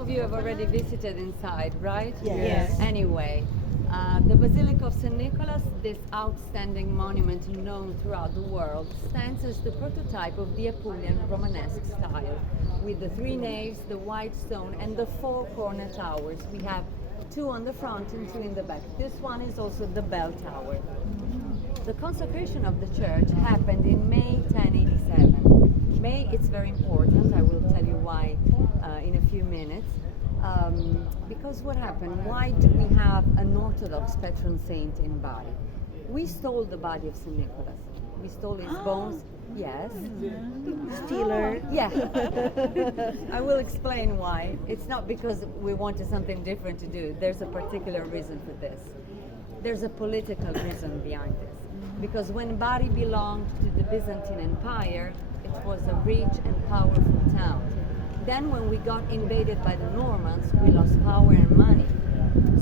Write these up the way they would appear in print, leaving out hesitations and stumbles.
of you have already visited inside, right? Yes. Anyway, the Basilica of St. Nicholas, this outstanding monument known throughout the world, stands as the prototype of the Apulian Romanesque style, with the 3 naves, the white stone, and the 4 corner towers. We have 2 on the front and 2 in the back. This one is also the bell tower. The consecration of the church happened in May 1087. May, it's very important. I will tell you why in a few minutes. Because what happened? Why do we have an Orthodox patron saint in Bari? We stole the body of St. Nicholas. We stole his bones. Yes. Stealer. Yeah. I will explain why. It's not because we wanted something different to do. There's a particular reason for this. There's a political reason behind this. Because when Bari belonged to the Byzantine Empire, it was a rich and powerful town. Then when we got invaded by the Normans, we lost power and money.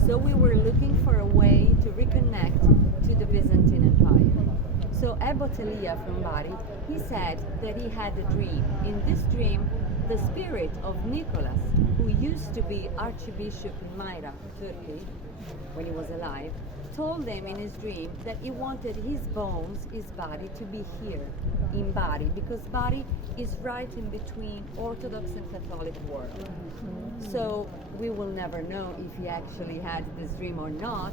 So we were looking for a way to reconnect to the Byzantine Empire. So Abbot Elia from Bari, he said that he had a dream. In this dream, the spirit of Nicholas, who used to be Archbishop in Myra, Turkey, when he was alive, told him in his dream that he wanted his bones, his body, to be here in Bari, because Bari is right in between Orthodox and Catholic world. So we will never know if he actually had this dream or not,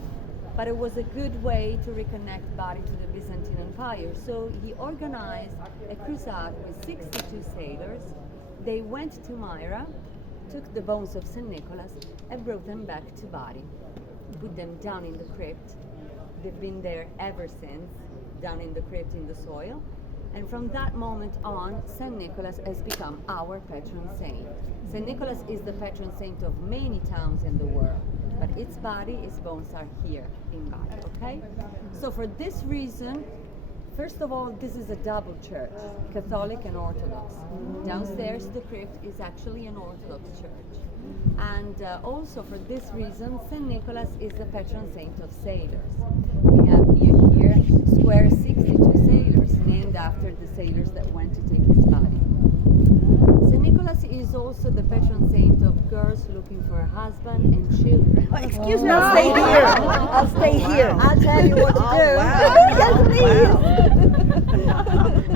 but it was a good way to reconnect Bari to the Byzantine Empire. So he organized a crusade with 62 sailors. They went to Myra, took the bones of St. Nicholas, and brought them back to Bari. Put them down in the crypt. They've been there ever since, down in the crypt in the soil. And from that moment on, St. Nicholas has become our patron saint. St. Nicholas is the patron saint of many towns in the world, but its body, its bones are here in Bari, okay? So for this reason, first of all, this is a double church, Catholic and Orthodox. Downstairs, the crypt is actually an Orthodox church. And also for this reason, St. Nicholas is the patron saint of sailors. We have near here square 62 sailors, named after the sailors that went to take his body. St. Nicholas is also the patron saint of girls looking for a husband and children. Oh, excuse me, I'll stay here. I'll stay here. I'll tell you what to do. Yes, please.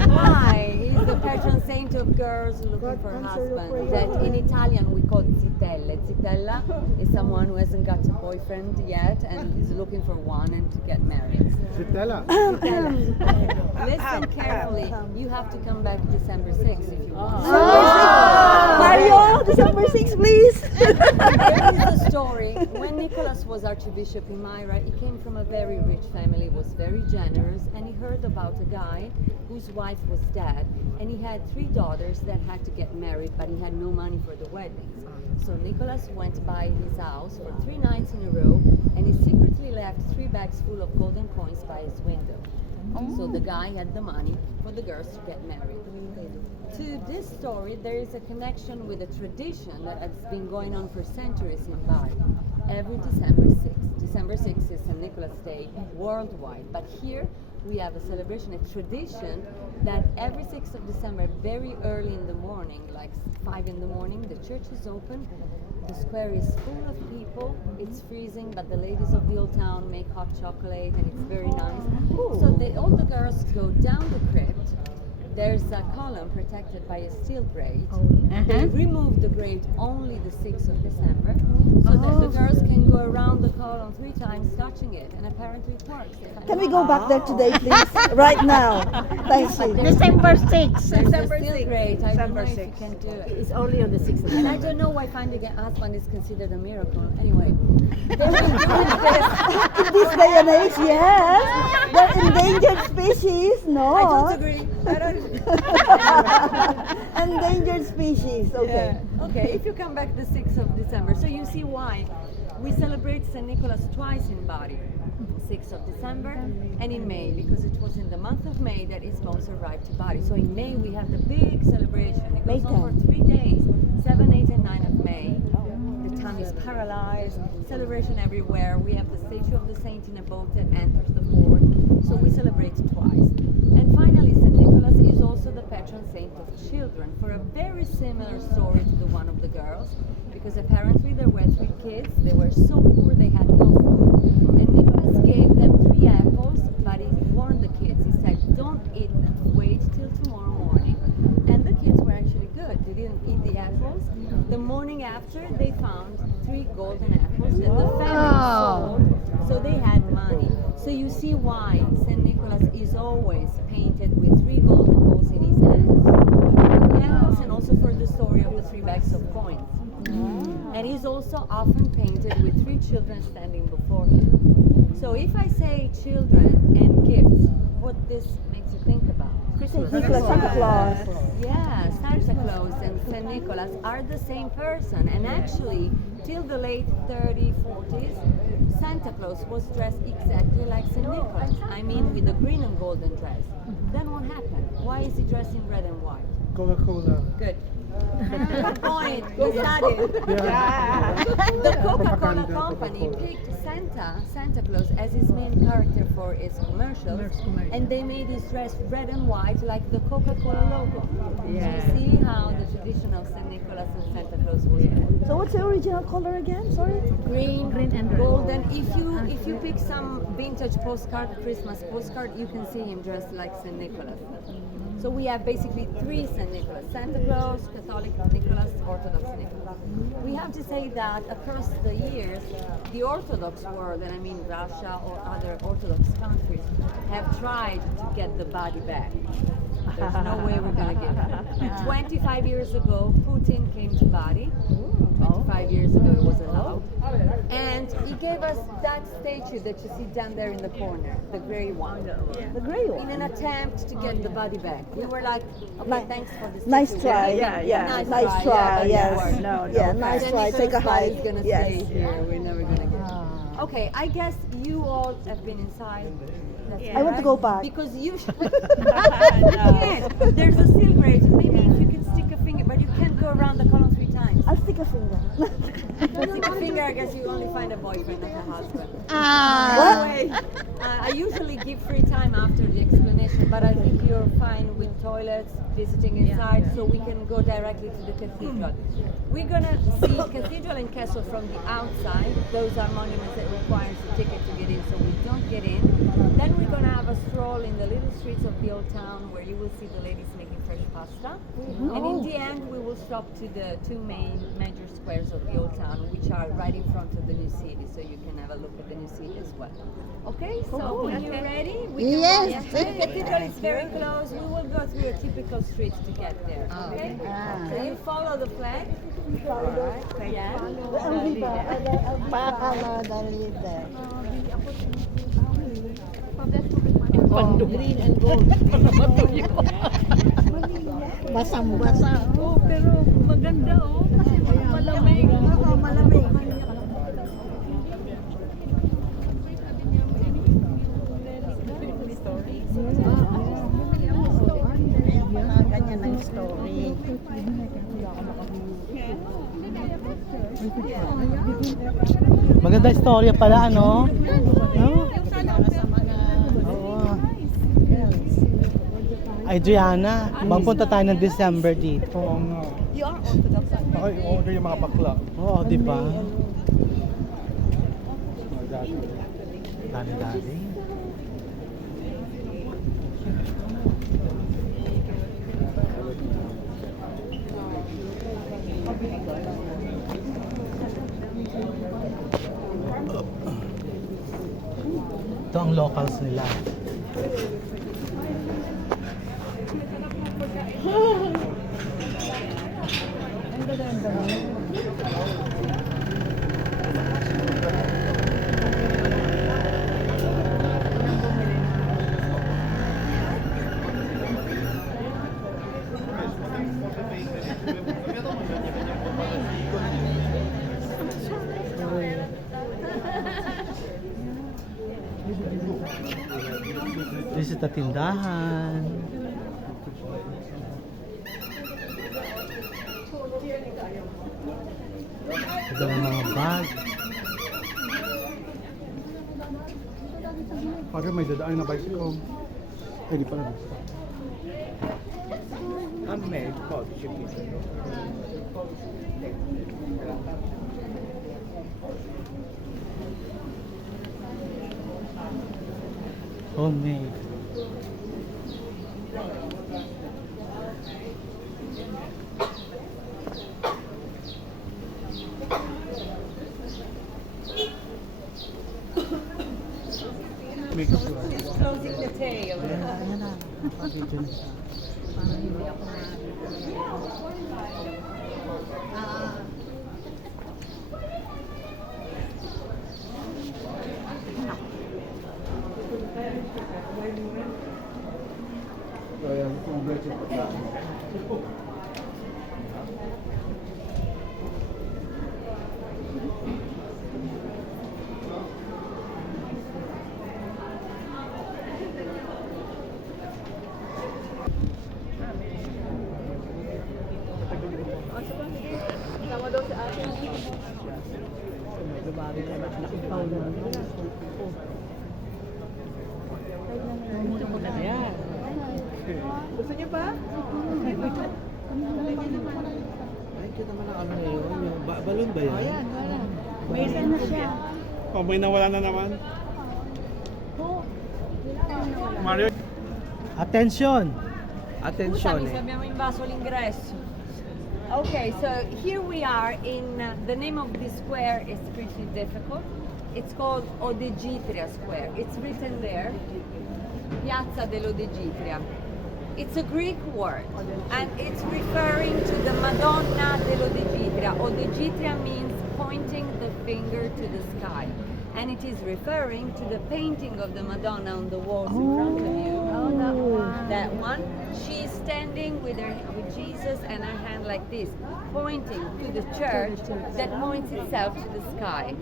Why? He's the patron saint of girls looking for a husband. That in Italian we call zitelle. Zitella is someone who hasn't got a boyfriend yet and is looking for one and to get married. Zitella. Listen carefully. You have to come back December 6th if you want. Mario, December 6th, please. There is a story. When Nicholas was Archbishop in Myra, he came from a very rich family, was very generous, and he heard about a guy whose wife was dead, and he had 3 daughters that had to get married, but he had no money for the weddings. So Nicholas went by his house for 3 nights in a row, and he secretly left 3 bags full of golden coins by his window. So the guy had the money for the girls to get married. To this story, there is a connection with a tradition that has been going on for centuries in Bari. Every December 6th. December 6th is St. Nicholas Day worldwide, but here we have a celebration, a tradition that every 6th of December, very early in the morning, like 5 in the morning, the church is open. The square is full of people. It's freezing, but the ladies of the old town make hot chocolate, and it's very nice. So all the girls go down the crypt. There's a column protected by a steel grate. They remove the grate only the 6th of December, so that the girls can go around the column 3 times touching it, and apparently it works. Can we go back there today, please? Right now. Thank you. December 6th. December 6th. I don't know if you can do it. It's only on the 6th of And I December. don't know why finding a husband is considered a miracle. Anyway, they've been doing this. In this day and age, yes. They're endangered species, no? I don't agree. Endangered species, okay. Yeah. Okay, if you come back the 6th of December, so you see why we celebrate St. Nicholas twice in Bari, 6th of December and in May, because it was in the month of May that his bones arrived to Bari. So in May we have the big celebration. It goes on for 3 days, 7, 8 and 9 of May. The town is paralyzed, celebration everywhere. We have the statue of the saint in a boat that enters the port. So we celebrate twice. And finally, St. Nicholas is also the patron saint of children for a very similar story to the one of the girls, because apparently there were 3 kids, they were so poor they had no food, and Nicholas gave them 3 apples, but he warned the kids, he said, don't eat them, wait till tomorrow morning. And the kids were actually good, they didn't eat the apples. The morning after, they found 3 golden apples that the family sold, so they had money. So you see why St. Nicholas is always painted with 3 golden balls in his hands. The apples, and also for the story of the 3 bags of coins. And he's also often painted with 3 children standing before him. So if I say children and gifts, what this makes you think about? St. Nicholas, Santa Claus. Yeah, Santa Claus and St. Nicholas are the same person, and actually, till the late 30s, 40s, Santa Claus was dressed exactly like St. Nicholas. I mean, with a green and golden dress. Then what happened? Why is he dressed in red and white? Coca-Cola. Good. Good point. You studied. Yeah. The Coca-Cola company picked Santa Claus, as his main character for its commercials, and they made his dress red and white like the Coca-Cola logo. Yeah. So you see how the tradition of St. Nicholas and Santa Claus was born. So what's the original color again? Sorry? Green and red. golden. If you pick some vintage postcard, Christmas postcard, you can see him dressed like St. Nicholas. So we have basically 3 St. Nicholas: Santa Claus, Catholic Nicholas, Orthodox Nicholas. We have to say that across the years, the Orthodox world, and I mean Russia or other Orthodox countries, have tried to get the body back. There's no way we're going to get it. 25 years ago, Putin came to Bari. 25 years ago, it was allowed. And he gave us that statue that you see down there in the corner, the gray one. The gray In one. an attempt to get the body back. We were like, okay, thanks for this. Nice statue. try. Yeah, Nice try. yeah, Yes. but No. it Yeah. worked. Nice St. try. Nicholas Take a body hike. is gonna Yes. stay here. We're never gonna get it. Okay, I guess you all have been inside. That's I want to go back. because you should. There's a silver edge. Maybe if you can stick a finger, but you can't go around the column 3 times. I'll stick a finger. Stick a finger, I guess you only find a boyfriend, not a husband. What? Anyway, I usually give free time after the explanation, but I think you're fine with toilets, visiting inside, so we can go directly to the cathedral. We're gonna see cathedral and castle from the outside. Those are monuments that requires a ticket to get in, so we don't get in. Then we're gonna have a stroll in the little streets of the old town, where you will see the ladies making fresh pasta. And in the end, we will stop to the 2 main major squares of the old town, which are right in front of the new city, so you can have a look at the new city as well. Okay, so when you're ready, we can Yes. walk. The cathedral is very close. We will go through a typical street to get there. Okay? So you follow the flag. Alright, yeah. Green and gold. Basang-basa. Oh, pero maganda oh. Kasi malamig. Oo, malamig. Ganyan ang story. Maganda istorya pala, ano? Oo. Adriana, magpunta tayo ng December dito. Oo nga. You are Orthodox. Ako i-order yung mga bakla. Oo, di ba? Dami-dami. Ito ang locals nila. This is the tindahan. Ito ang mga bag. Parang may dadaan na bicycle. Ay, di pala. Handmade cottage. Homemade. Make sure. Closing the tail. Ayan na. Video na siya. Kaya kung beses pa. Ayan. Gusto niyo pa? Ay, kita naman ang ano na yun. Yung balon ba yan? May isa na siya. Oh, may nawala na naman. Mario. Attention! Attention Scusami se abbiamo invaso l'ingresso. Okay, so here we are in the name of this square is pretty difficult. It's called Odegitria Square. It's written there, Piazza dell'Odegitria. It's a Greek word and it's referring to the Madonna dell'Odegitria. Odegitria means pointing the finger to the sky. And it is referring to the painting of the Madonna on the walls in front of you. Oh, that one. That one. She's standing with Jesus and her hand like this, pointing to the church that points itself to the sky.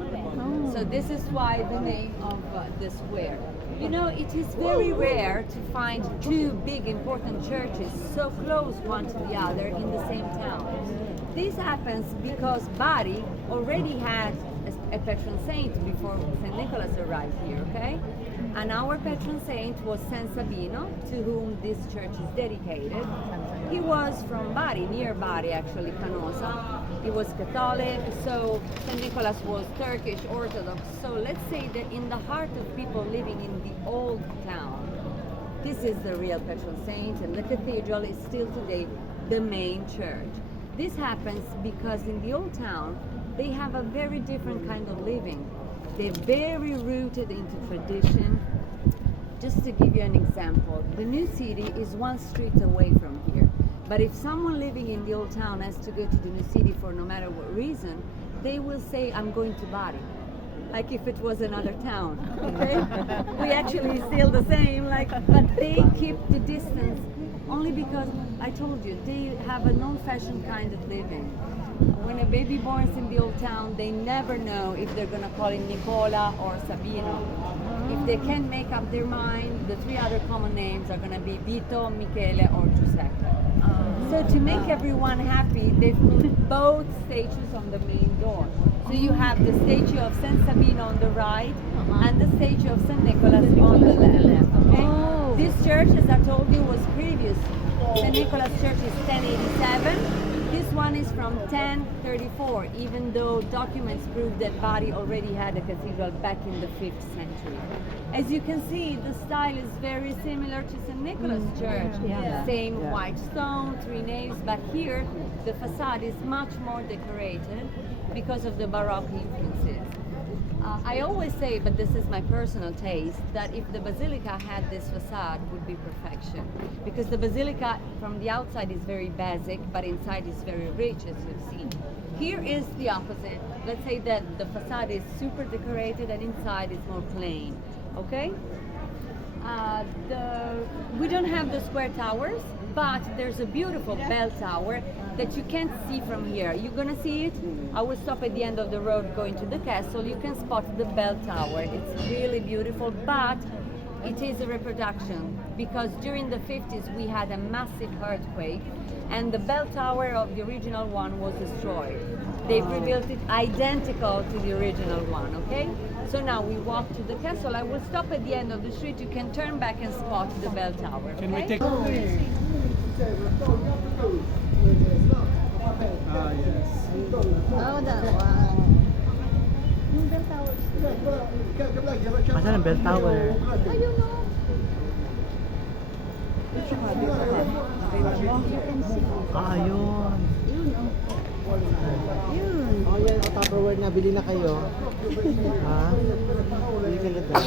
So this is why the name of the square. You know, it is very rare to find two big important churches so close one to the other in the same town. This happens because Bari already had a patron saint before St. Nicholas arrived here, okay? And our patron saint was San Sabino, to whom this church is dedicated. He was from Bari, near Bari actually, Canosa. He was Catholic, so St. Nicholas was Turkish Orthodox. So let's say that in the heart of people living in the old town, this is the real patron saint, and the cathedral is still today the main church. This happens because in the old town, they have a very different kind of living. They're very rooted into tradition. Just to give you an example, the new city is one street away from here. But if someone living in the old town has to go to the new city for no matter what reason, they will say, I'm going to Bari. Like if it was another town, okay? We actually feel the same, like, but they keep the distance only because I told you, they have an old-fashioned kind of living. When a baby born in the old town, they never know if they're gonna call him Nicola or Sabino. If they can't make up their mind, the three other common names are gonna be Vito, Michele, or Giuseppe. So to make everyone happy, they put both statues on the main door. So you have the statue of San Sabino on the right and the statue of San Nicholas on the left. Okay? This church, as I told you, was previous. St. Nicholas Church is 1087. This one is from 1034, even though documents prove that Bari already had a cathedral back in the 5th century. As you can see, the style is very similar to St. Nicholas Church. Same white stone, three naves, but here the facade is much more decorated because of the Baroque influences. I always say, but this is my personal taste, that if the Basilica had this facade, it would be perfection. Because the Basilica from the outside is very basic, but inside is very rich, as you've seen. Here is the opposite. Let's say that the facade is super decorated and inside is more plain, okay? We don't have the square towers, but there's a beautiful bell tower that you can't see from here. You're gonna see it. I will stop at the end of the road going to the castle. You can spot the bell tower. It's really beautiful, but it is a reproduction because during the 50s we had a massive earthquake and the bell tower of the original one was destroyed. They rebuilt it identical to the original one, okay? So now we walk to the castle. I will stop at the end of the street. You can turn back and spot the bell tower. Okay? Can we take? Ah, yes. Oh, that one. Asan ang bell tower? Ayun o. Ah, yun. Yun. Oh, yan. O, Tupperware na. Bili na kayo. Ha? Bili ka na daw.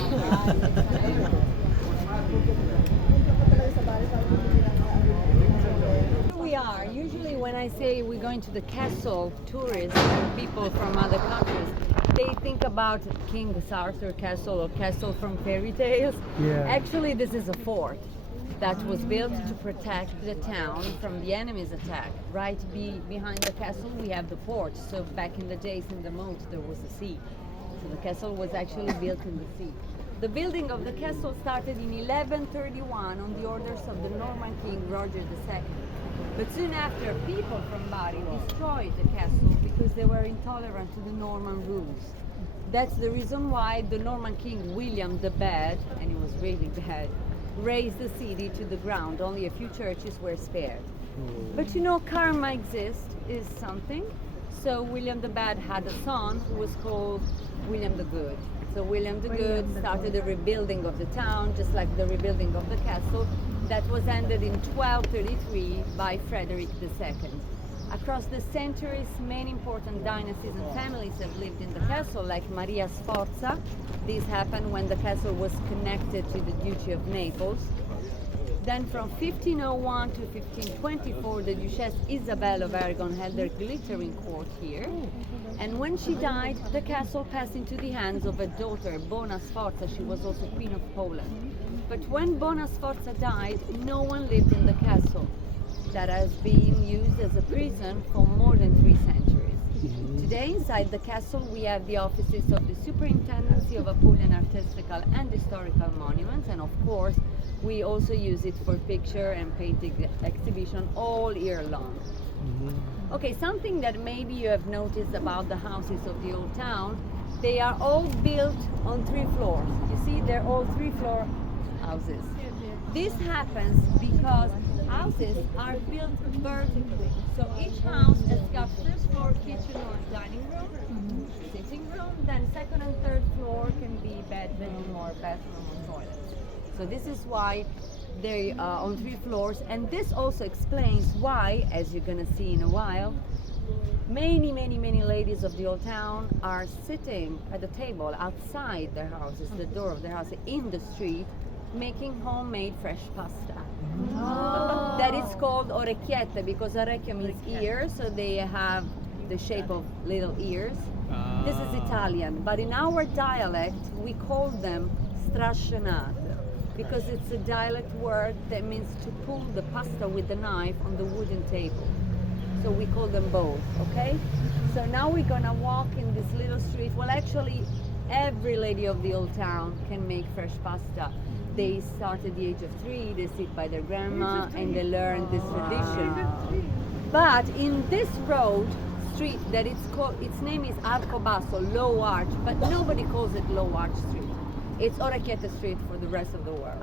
Here we are. Usually when I say we're going to the castle, tourists and people from other countries, they think about King Arthur Castle or castle from fairy tales. Yeah. Actually, this is a fort that was built to protect the town from the enemy's attack. Right behind the castle, we have the port. So back in the days in the moat, there was a sea. So the castle was actually built in the sea. The building of the castle started in 1131 on the orders of the Norman king Roger II. But soon after, people from Bari destroyed the castle because they were intolerant to the Norman rules. That's the reason why the Norman king William the Bad, and he was really bad, razed the city to the ground. Only a few churches were spared. But you know, karma exists is something. So William the Bad had a son who was called William the Good. So William the Good started the rebuilding of the town, just like the rebuilding of the castle. That was ended in 1233 by Frederick II. Across the centuries, many important dynasties and families have lived in the castle, like Maria Sforza. This happened when the castle was connected to the Duchy of Naples. Then from 1501 to 1524, the Duchess Isabel of Aragon held their glittering court here. And when she died, the castle passed into the hands of a daughter, Bona Sforza. She was also Queen of Poland. But when Bona Sforza died, no one lived in the castle. That has been used as a prison for more than 3 centuries. Today, inside the castle, we have the offices of the Superintendency of Apulian Artistical and Historical Monuments, and of course, we also use it for picture and painting exhibition all year long. Okay, something that maybe you have noticed about the houses of the old town, they are all built on 3 floors. You see, they're all 3-floor houses. This happens because houses are built vertically. So each house has got first floor kitchen or dining room, sitting room, then second and third floor can be bedroom or bathroom or toilet. So this is why they are on 3 floors, and this also explains why, as you're gonna see in a while, many ladies of the old town are sitting at the table outside their houses, the door of their house, in the street, making homemade fresh pasta. That is called orecchiette because orecchio means ear, so they have the shape of little ears. This is Italian, but in our dialect we call them strascinate because it's a dialect word that means to pull the pasta with the knife on the wooden table. So we call them both, okay? So now we're gonna walk in this little street. Well, actually, every lady of the old town can make fresh pasta. They start at the age of 3, they sit by their grandma, and they learn this tradition. But in this street that its name is Arcobasso, Low Arch, but nobody calls it Low Arch Street. It's Orecchiette Street for the rest of the world.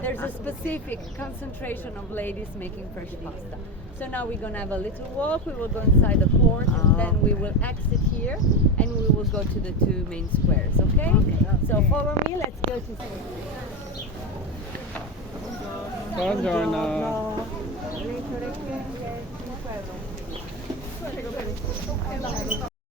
There's a specific concentration of ladies making fresh pasta. So now we're gonna have a little walk, we will go inside the court, and then we will exit here, and we will go to the 2 main squares, okay? So follow me, let's go to... Buongiorno.